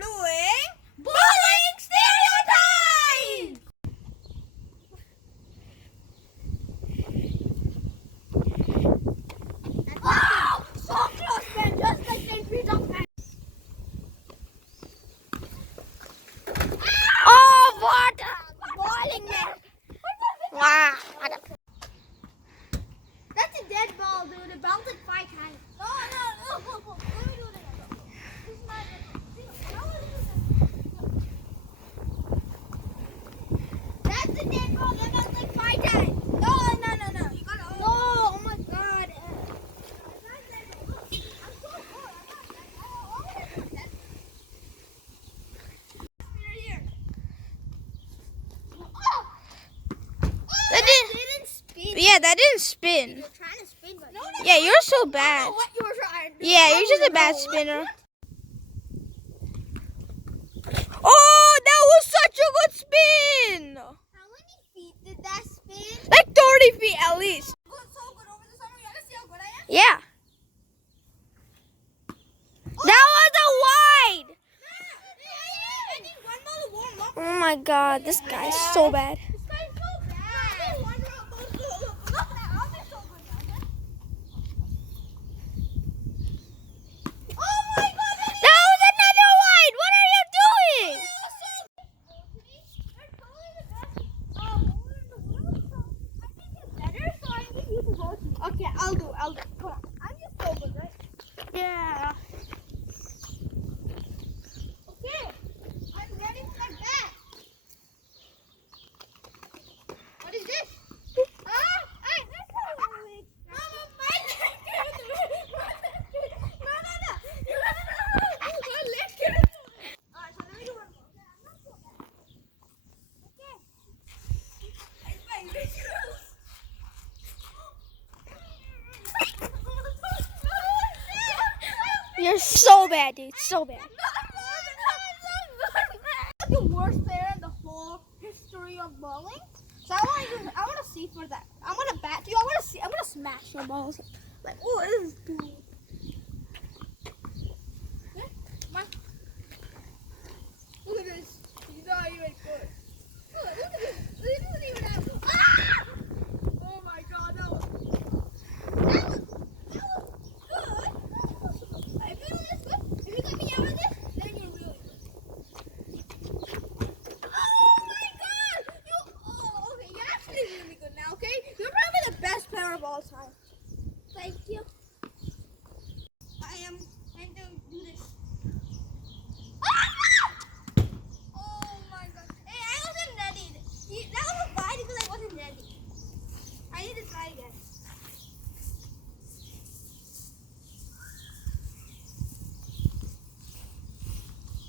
doing bowling stereotypes. Wow, so close, man! Just like St. Peter's, man. Oh, what? Bowling net. Wow. That's a dead ball, dude. It bounced like 5 times. No. Let me do it again. This is my. That's a dead ball. That bounced like 5 times. No. You gotta. No. Oh my God. That Didn't spin. Yeah, that didn't spin. You're trying to spin, but Yeah, you're so I don't bad. know what you were trying to do. Yeah, you're just a bad spinner. Oh, that was such a good spin! How many feet did that spin? Like 30 feet at least. So good over the summer. You gotta see how good I am. Yeah. That was a wide! I need one more to warm up. Oh my god, this guy's so bad. This guy's so bad. Look at that. I'll be so good now. Oh my God. That was another wide! What are you doing? Okay, I'll do. Come on. I'm just so good, right? Yeah. Okay. I'm ready for my bat. What is this? Hey, that's not what it is. Mama, my leg. No. You gotta know. My leg get into it. Alright, so let me do one more. Okay, I'm not so bad. Okay. It's my visuals. You're so bad, dude. So bad. I'm the worst player in the whole history of bowling. So I want to see for that. I'm gonna bat you. I'm gonna smash your balls. Like, oh, this is cool. Okay, come on. Look at this. He's not even good. Look at this. He doesn't even have. Ah! Oh my God, that was good. If you do this good, if you get me out of this, then you're really good. Oh my God! Okay, you're actually really good now, okay? You're probably the best player of all time. Thank you. I am going to do this. Ah! Oh my God. Hey, I wasn't ready. That was a bite because I wasn't ready. I need to try again.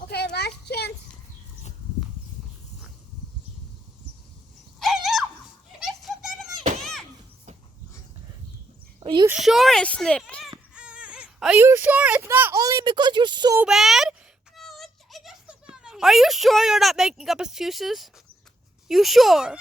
Okay, last chance. Hey, look! It slipped out of my hand. Are you sure it slipped? Are you sure it's not only because you're so bad? No, it just slipped out of my hand. Are you sure you're not making up excuses? You sure?